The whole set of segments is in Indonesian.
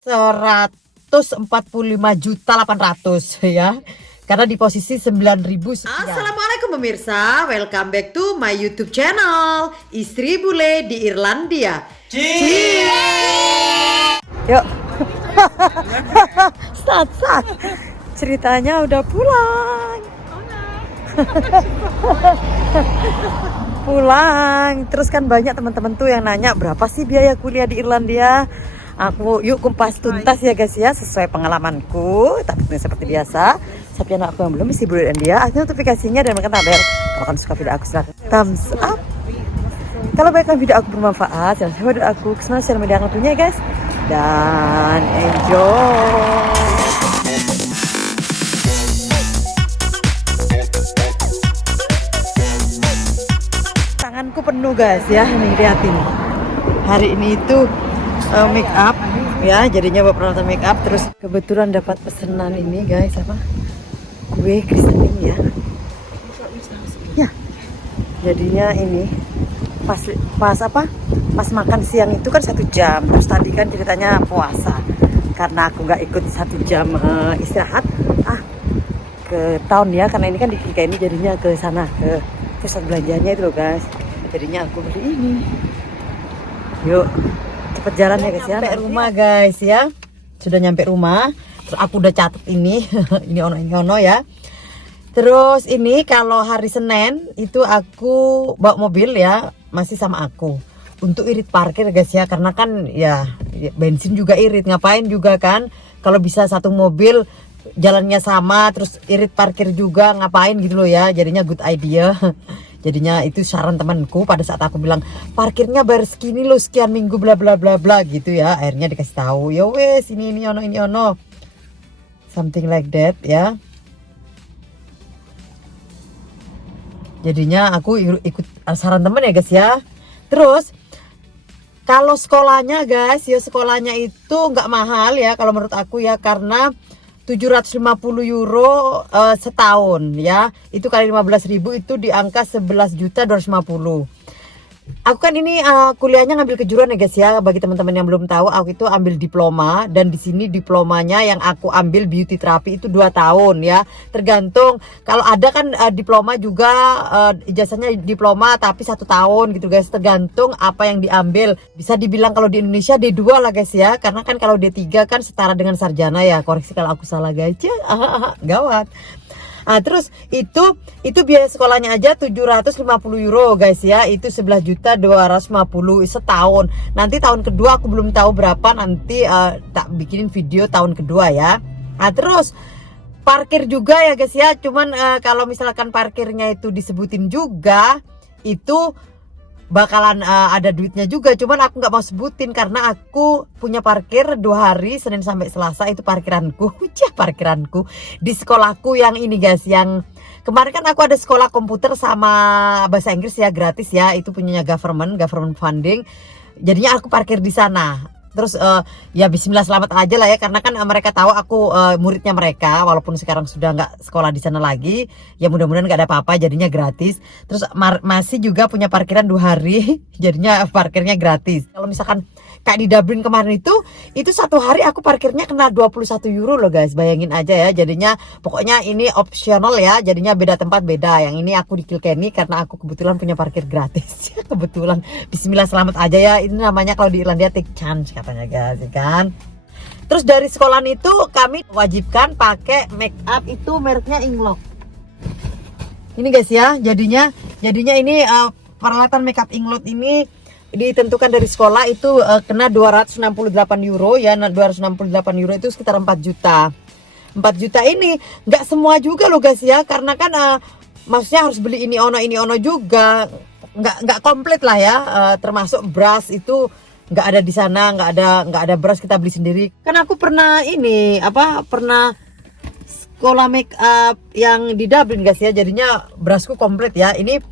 145.800.000 ya. Karena di posisi 9.000 sekian. Assalamualaikum pemirsa, welcome back to my YouTube channel Istri Bule di Irlandia. Yuk. Sat. Ceritanya udah pulang. Pulang. Terus kan banyak teman-teman tuh yang nanya berapa sih biaya kuliah di Irlandia. Aku yuk kumpas tuntas ya guys ya, sesuai pengalamanku. Tapi seperti biasa, siapa yang aku yang belum isi Bule Irlandia, aktifkan notifikasinya dan menekan tabel. Kalau kalian suka video aku silahkan thumbs up. Kalau baikkan video aku bermanfaat, jangan lupa video aku ke semua sosial media tentunya guys. Dan enjoy. Tanganku penuh guys ya, nih liatin. Hari ini itu make up ya, jadinya buat peralatan make up. Terus kebetulan dapat pesanan ini guys, apa? Kue Kristen ya. Ya. Jadinya ini pas makan siang itu kan 1 jam. Terus tadi kan ceritanya puasa. Karena aku nggak ikut 1 jam istirahat, ke town ya, karena ini kan di Kika ini jadinya ke sana, ke pusat belanjanya itu loh guys. Jadinya aku beli ini. Yuk, cepet jalan ya guys ya. Sampai rumah guys ya. Sudah nyampe rumah. Terus aku udah catat ini. ini ono ya. Terus ini kalau hari Senin itu aku bawa mobil ya, masih sama aku. Untuk irit parkir guys ya, karena kan ya bensin juga irit, ngapain juga kan. Kalau bisa satu mobil jalannya sama, terus irit parkir juga, ngapain gitu loh ya. Jadinya good idea. Jadinya itu saran temanku pada saat aku bilang parkirnya bayar segini loh, sekian minggu bla bla bla bla gitu ya. Akhirnya dikasih tahu, ya wes ini ono. Something like that ya. Jadinya aku ikut saran temen ya guys ya. Terus kalau sekolahnya guys ya, sekolahnya itu nggak mahal ya kalau menurut aku ya, karena 750 euro setahun ya. Itu kali 15.000 itu di angka 11.250. Aku kan ini kuliahnya ngambil kejuruan ya guys ya. Bagi teman-teman yang belum tahu, aku itu ambil diploma, dan di sini diplomanya yang aku ambil beauty terapi itu 2 tahun ya. Tergantung, kalau ada kan diploma juga ijazahnya diploma tapi 1 tahun gitu guys. Tergantung apa yang diambil. Bisa dibilang kalau di Indonesia D2 lah guys ya. Karena kan kalau D3 kan setara dengan sarjana ya. Koreksi kalau aku salah guys ya. Gawat. Terus itu biaya sekolahnya aja 750 euro guys ya. Itu 11.250 setahun. Nanti tahun kedua aku belum tahu berapa, nanti tak bikinin video tahun kedua ya. Terus parkir juga ya guys ya. Cuman kalau misalkan parkirnya itu disebutin juga, itu bakalan ada duitnya juga. Cuman aku nggak mau sebutin karena aku punya parkir 2 hari, Senin sampai Selasa itu parkiranku. Parkiranku di sekolahku yang ini guys, yang kemarin kan aku ada sekolah komputer sama bahasa Inggris ya, gratis ya. Itu punyanya government funding. Jadinya aku parkir di sana. Terus ya bismillah selamat aja lah ya, karena kan mereka tahu aku muridnya mereka, walaupun sekarang sudah nggak sekolah di sana lagi. Ya mudah-mudahan nggak ada apa-apa, jadinya gratis. Terus masih juga punya parkiran 2 hari, jadinya parkirnya gratis. Kalau misalkan kayak di Dublin kemarin itu 1 hari aku parkirnya kena 21 euro loh guys, bayangin aja ya. Jadinya pokoknya ini optional ya, jadinya beda tempat beda. Yang ini aku di Kilkenny karena aku kebetulan punya parkir gratis. Kebetulan, bismillah selamat aja ya. Ini namanya kalau di Irlandia take chance katanya guys ya kan. Terus dari sekolahan itu kami wajibkan pakai make up itu mereknya Inglot. Ini guys ya, jadinya ini peralatan make up Inglot ini ditentukan dari sekolah itu kena 268 euro ya. 268 euro itu sekitar 4 juta. 4 juta ini nggak semua juga loh guys ya, karena kan maksudnya harus beli ini ono juga, nggak komplit lah ya. Termasuk brush itu nggak ada di sana, nggak ada brush, kita beli sendiri. Kan aku pernah pernah sekolah make up yang di Dublin guys ya, jadinya brushku komplit ya. Ini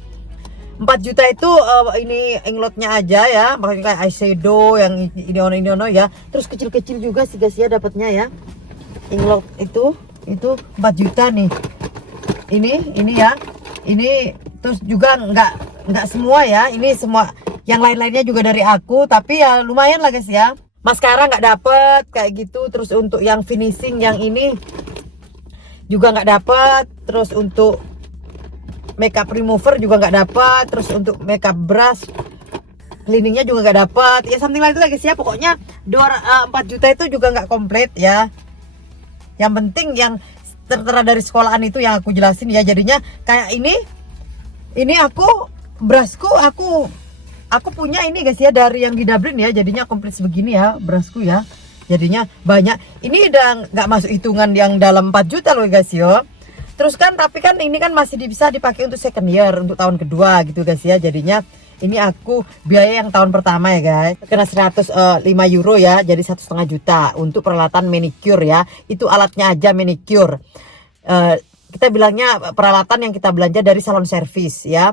4 juta itu ini Inglotnya aja ya, makanya kayak eyeshadow yang ini ono ya. Terus kecil-kecil juga sih guys ya dapatnya ya. Inglot itu 4 juta nih. Ini ya. Ini terus juga nggak semua ya. Ini semua, yang lain-lainnya juga dari aku, tapi ya lumayan lah guys ya. Maskara nggak dapet kayak gitu. Terus untuk yang finishing yang ini juga nggak dapet. Terus untuk makeup remover juga nggak dapet. Terus untuk makeup brush cleaningnya juga nggak dapet. Ya something like itu guys ya. Pokoknya 4 juta itu juga nggak komplit ya. Yang penting yang tertera dari sekolahan itu yang aku jelasin ya. Jadinya kayak ini aku brushku aku punya ini guys ya, dari yang di Dublin ya. Jadinya komplit sebegini ya brushku ya. Jadinya banyak. Ini udah nggak masuk hitungan yang dalam 4 juta loh guys yo. Terus kan tapi kan ini kan masih bisa dipakai untuk second year, untuk tahun kedua gitu guys ya. Jadinya ini aku biaya yang tahun pertama ya guys, kena 105 euro ya, jadi 1,5 juta untuk peralatan manicure ya. Itu alatnya aja manicure. Kita bilangnya peralatan yang kita belanja dari salon service ya.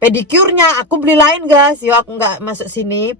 Pedicure-nya aku beli lain guys yo, aku nggak masuk sini.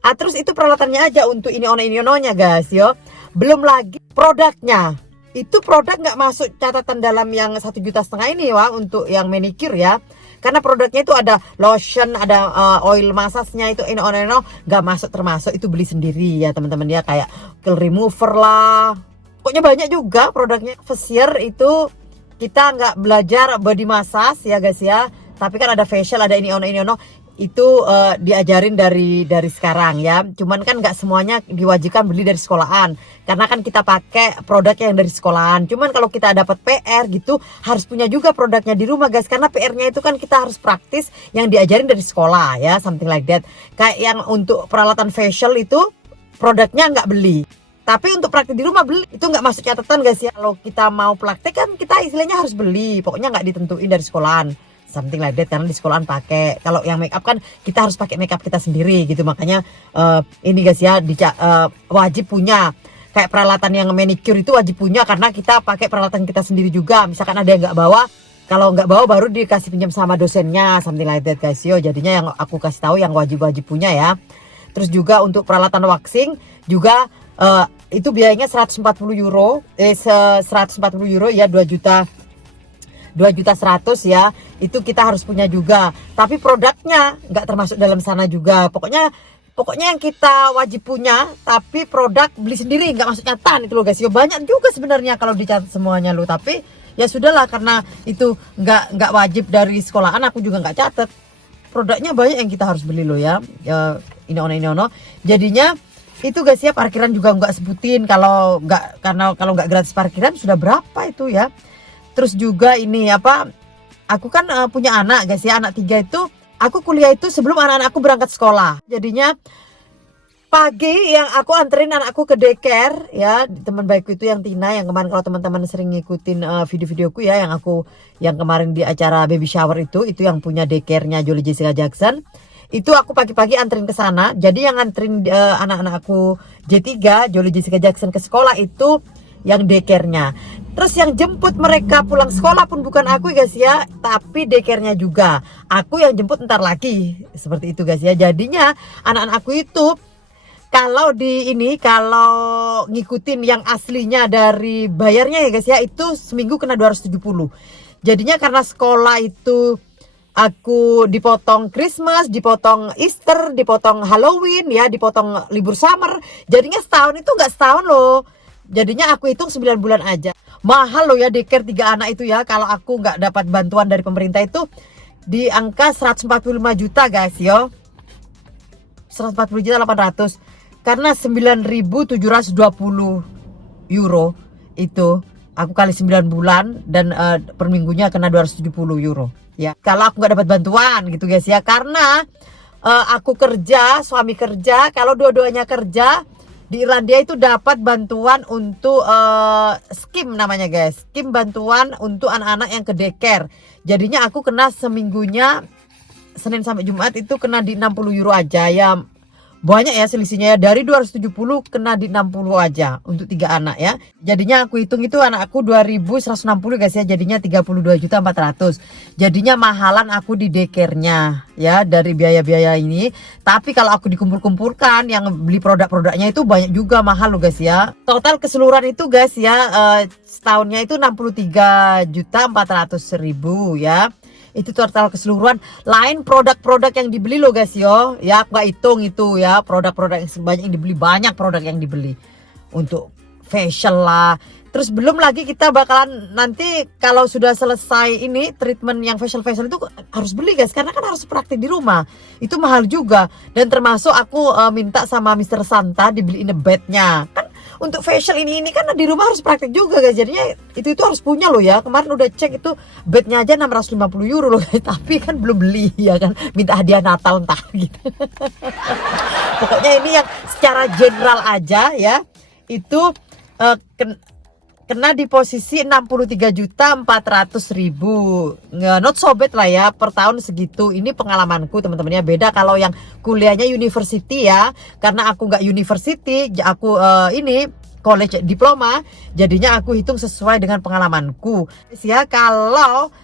Terus itu peralatannya aja untuk ini ono-nya guys yo. Belum lagi produknya. Itu produk nggak masuk catatan dalam yang 1,5 juta ini wah, untuk yang manicure ya. Karena produknya itu ada lotion, ada oil massage-nya, itu ini ono nggak masuk termasuk, itu beli sendiri ya teman-teman ya, kayak curl remover lah. Pokoknya banyak juga produknya. Facial itu kita nggak belajar body massage ya guys ya. Tapi kan ada facial, ada ini ono itu diajarin dari sekarang ya. Cuman kan nggak semuanya diwajibkan beli dari sekolahan, karena kan kita pakai produk yang dari sekolahan. Cuman kalau kita dapat PR gitu harus punya juga produknya di rumah guys, karena PR-nya itu kan kita harus praktis yang diajarin dari sekolah ya, something like that. Kayak yang untuk peralatan facial itu produknya nggak beli, tapi untuk praktik di rumah beli. Itu nggak masuk catatan guys ya. Kalau kita mau praktek kan kita istilahnya harus beli, pokoknya nggak ditentuin dari sekolahan, something like that, karena di sekolahan pakai. Kalau yang make up kan kita harus pakai make up kita sendiri gitu. Makanya ini guys ya, wajib punya. Kayak peralatan yang manicure itu wajib punya, karena kita pakai peralatan kita sendiri juga. Misalkan ada yang nggak bawa, kalau nggak bawa baru dikasih pinjam sama dosennya, something like that guys yo. Jadinya yang aku kasih tahu yang wajib punya ya. Terus juga untuk peralatan waxing juga itu biayanya 140 euro, 140 euro ya, 2.100.000 ya. Itu kita harus punya juga, tapi produknya nggak termasuk dalam sana juga. Pokoknya yang kita wajib punya, tapi produk beli sendiri, nggak masuk catatan itu loh guys. Yo banyak juga sebenarnya kalau dicatat semuanya lo, tapi ya sudahlah, karena itu nggak wajib dari sekolahan, aku juga nggak catat. Produknya banyak yang kita harus beli lo ya. Ini ono. Jadinya itu guys ya, parkiran juga nggak sebutin. Kalau nggak gratis parkiran sudah berapa itu ya. Terus juga ini apa, aku kan punya anak guys ya, anak 3 itu. Aku kuliah itu sebelum anak-anak aku berangkat sekolah. Jadinya pagi yang aku anterin anakku ke daycare ya, teman baikku itu yang Tina, yang kemarin kalau teman-teman sering ngikutin video-videoku ya, yang kemarin di acara baby shower itu yang punya daycare-nya Jolly Jessica Jackson. Itu aku pagi-pagi anterin ke sana. Jadi yang anterin anak-anak aku J3 Jolly Jessica Jackson ke sekolah itu yang daycare-nya. Terus yang jemput mereka pulang sekolah pun bukan aku guys ya, tapi daycare-nya juga. Aku yang jemput ntar lagi. Seperti itu guys ya. Jadinya anak-anak aku itu kalau ngikutin yang aslinya dari bayarnya ya guys ya, itu seminggu kena 270. Jadinya karena sekolah itu aku dipotong Christmas, dipotong Easter, dipotong Halloween ya, dipotong libur summer. Jadinya setahun itu nggak setahun loh. Jadinya aku hitung 9 bulan aja. Mahal loh ya daycare 3 anak itu ya. Kalau aku nggak dapat bantuan dari pemerintah itu di angka 145 juta guys yo. 140 juta 800. Karena 9.720 euro itu aku kali 9 bulan, dan per minggunya kena 270 euro ya. Kalau aku nggak dapat bantuan gitu guys ya. Karena aku kerja, suami kerja. Kalau dua-duanya kerja di Irlandia itu dapat bantuan untuk skim namanya guys, skim bantuan untuk anak-anak yang ke daycare. Jadinya aku kena seminggunya Senin sampai Jumat itu kena di 60 euro aja ya. Banyak ya selisihnya ya, dari 270 kena di 60 aja untuk 3 anak ya. Jadinya aku hitung itu anak aku 2.160 guys ya, jadinya 32.400. Jadinya mahalan aku di daycare-nya ya dari biaya-biaya ini. Tapi kalau aku dikumpul-kumpulkan yang beli produk-produknya itu banyak juga mahal loh guys ya. Total keseluruhan itu guys ya, setahunnya itu 63.400.000 ya. Itu total keseluruhan. Lain produk-produk yang dibeli loh guys yo. Ya aku nggak hitung itu ya, produk-produk yang sebanyak yang dibeli, banyak produk yang dibeli untuk facial lah. Terus belum lagi kita bakalan nanti kalau sudah selesai ini treatment yang facial itu harus beli guys, karena kan harus praktik di rumah. Itu mahal juga. Dan termasuk aku minta sama Mr. Santa dibeliin bednya. Kan untuk facial ini kan di rumah harus praktik juga guys. Jadinya itu harus punya loh ya. Kemarin udah cek itu bednya aja 650 euro loh guys. Tapi kan belum beli ya kan. Minta hadiah Natal entah gitu. Pokoknya ini yang secara general aja ya. Itu kena di posisi 63.400.000. Not so bad lah ya, per tahun segitu. Ini pengalamanku teman-temannya. Beda kalau yang kuliahnya university ya, karena aku nggak university, aku ini college diploma, jadinya aku hitung sesuai dengan pengalamanku ya. Kalau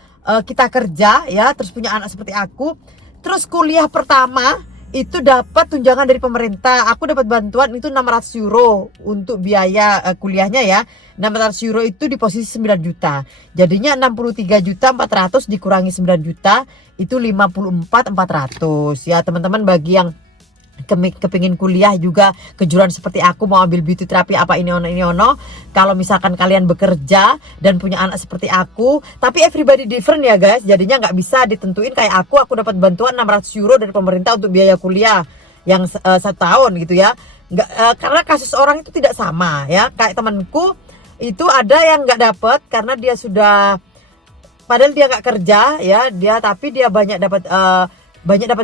kita kerja ya, terus punya anak seperti aku, terus kuliah pertama itu dapat tunjangan dari pemerintah. Aku dapat bantuan itu 600 euro untuk biaya kuliahnya ya. 600 euro itu di posisi 9 juta. Jadinya 63.400.000 dikurangi 9 juta itu 54.400 ya teman-teman. Bagi yang kepingin kuliah juga kejuruan seperti aku, mau ambil beauty terapi apa ini ono, kalau misalkan kalian bekerja dan punya anak seperti aku, tapi everybody different ya guys, jadinya nggak bisa ditentuin kayak aku dapat bantuan 600 euro dari pemerintah untuk biaya kuliah yang 1 tahun gitu ya. Nggak, karena kasus orang itu tidak sama ya. Kayak temanku itu ada yang nggak dapat karena dia sudah, padahal dia nggak kerja ya, tapi dia banyak dapat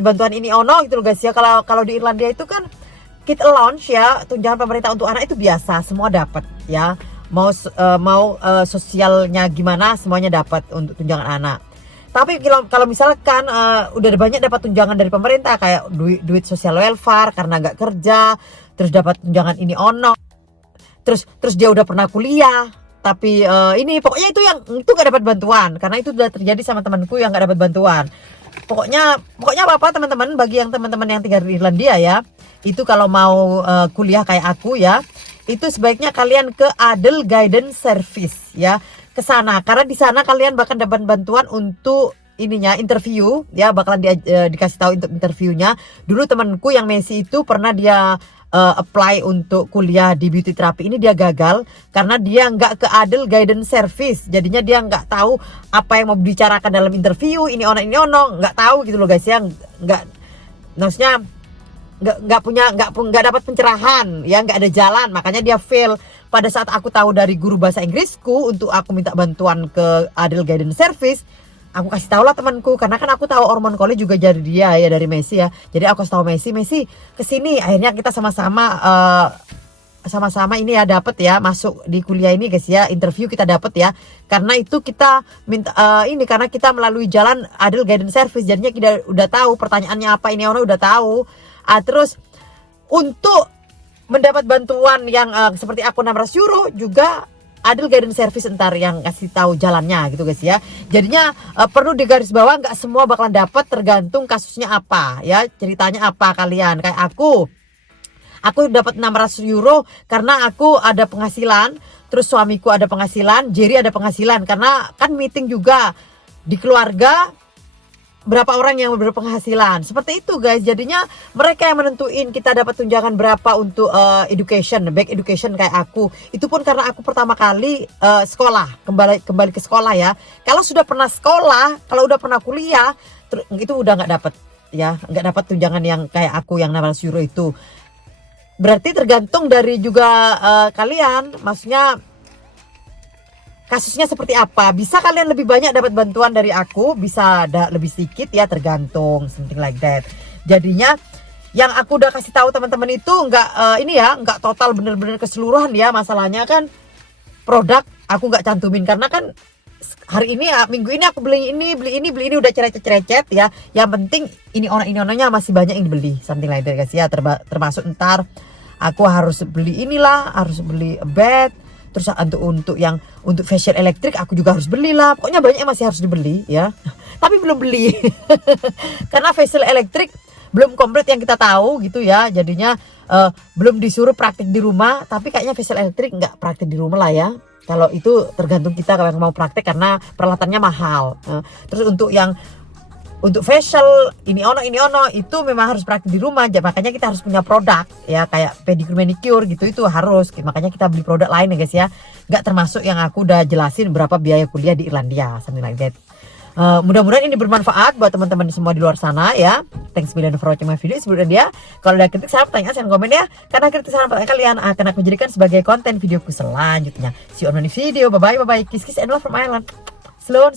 bantuan ini ono gitu loh guys ya. Kalau di Irlandia itu kan kid allowance ya, tunjangan pemerintah untuk anak itu biasa, semua dapat ya. Mau sosialnya gimana semuanya dapat untuk tunjangan anak. Tapi kalau misalkan udah banyak dapat tunjangan dari pemerintah kayak duit sosial welfare karena nggak kerja, terus dapat tunjangan ini ono, terus dia udah pernah kuliah tapi ini pokoknya itu nggak dapat bantuan, karena itu sudah terjadi sama temanku yang nggak dapat bantuan. Pokoknya apa teman-teman, bagi yang teman-teman yang tinggal di Irlandia ya, itu kalau mau kuliah kayak aku ya, itu sebaiknya kalian ke Adult Guidance Service ya, ke sana, karena di sana kalian bakal dapat bantuan untuk ininya interview ya, bakalan dikasih tahu untuk interviewnya. Dulu temanku yang Messi itu pernah dia apply untuk kuliah di beauty terapi ini, dia gagal karena dia nggak ke Adult Guidance Service. Jadinya dia nggak tahu apa yang mau dibicarakan dalam interview, ini ono nggak tahu gitu loh guys ya. Maksudnya nggak dapat pencerahan ya, nggak ada jalan, makanya dia fail. Pada saat aku tahu dari guru bahasa Inggrisku untuk aku minta bantuan ke Adult Guidance Service, aku kasih tahu lah temanku, karena kan aku tahu Ormond College juga jadi dia ya, dari Messi ya. Jadi aku kasih tahu Messi kesini. Akhirnya kita sama-sama ini ya dapat ya masuk di kuliah ini guys ya. Interview kita dapat ya. Karena itu kita minta ini karena kita melalui jalan Adult Guidance Service. Jadinya kita udah tahu pertanyaannya apa, ini orang udah tahu. Terus untuk mendapat bantuan yang seperti aku 600 euro juga Adult Guidance Service ntar yang kasih tahu jalannya gitu guys ya. Jadinya perlu digaris bawah, nggak semua bakalan dapat, tergantung kasusnya apa ya, ceritanya apa kalian. Kayak aku dapat 600 euro karena aku ada penghasilan, terus suamiku ada penghasilan, Jerry ada penghasilan, karena kan meeting juga di keluarga berapa orang yang berpenghasilan seperti itu guys. Jadinya mereka yang menentuin kita dapat tunjangan berapa untuk education, back education kayak aku. Itu pun karena aku pertama kali sekolah, kembali ke sekolah ya. Kalau sudah pernah sekolah, kalau udah pernah kuliah, itu udah nggak dapat ya, nggak dapat tunjangan yang kayak aku yang 600 euro itu. Berarti tergantung dari juga kalian, maksudnya kasusnya seperti apa. Bisa kalian lebih banyak dapat bantuan dari aku, bisa lebih sedikit ya, tergantung, something like that. Jadinya yang aku udah kasih tahu teman-teman itu nggak total bener-bener keseluruhan ya. Masalahnya kan produk aku nggak cantumin karena kan hari ini ya, minggu ini aku beli ini udah cerecet ya. Yang penting ini orangnya masih banyak yang dibeli, something like that guys ya. Termasuk ntar aku harus beli harus beli bed. Terus untuk facial elektrik aku juga harus beli lah. Pokoknya banyak yang masih harus dibeli ya. Tapi belum beli. Karena facial elektrik belum komplit yang kita tahu gitu ya. Jadinya belum disuruh praktik di rumah, tapi kayaknya facial elektrik nggak praktik di rumah lah ya. Kalau itu tergantung kita kalau yang mau praktek karena peralatannya mahal. Terus untuk facial ini ono itu memang harus praktik di rumah, makanya kita harus punya produk ya, kayak pedicure manicure gitu, itu harus, makanya kita beli produk lain ya guys ya, nggak termasuk yang aku udah jelasin berapa biaya kuliah di Irlandia, something like that. Mudah-mudahan ini bermanfaat buat teman-teman semua di luar sana ya. Thanks million for watching my video. Sebelumnya dia, kalau ada kritik, saran, pertanyaan, silahkan komen ya, karena kritik, saran, pertanyaan kalian akan aku jadikan sebagai konten videoku selanjutnya. See you on my next video. Bye bye, kiss kiss and love from Ireland. Sloan.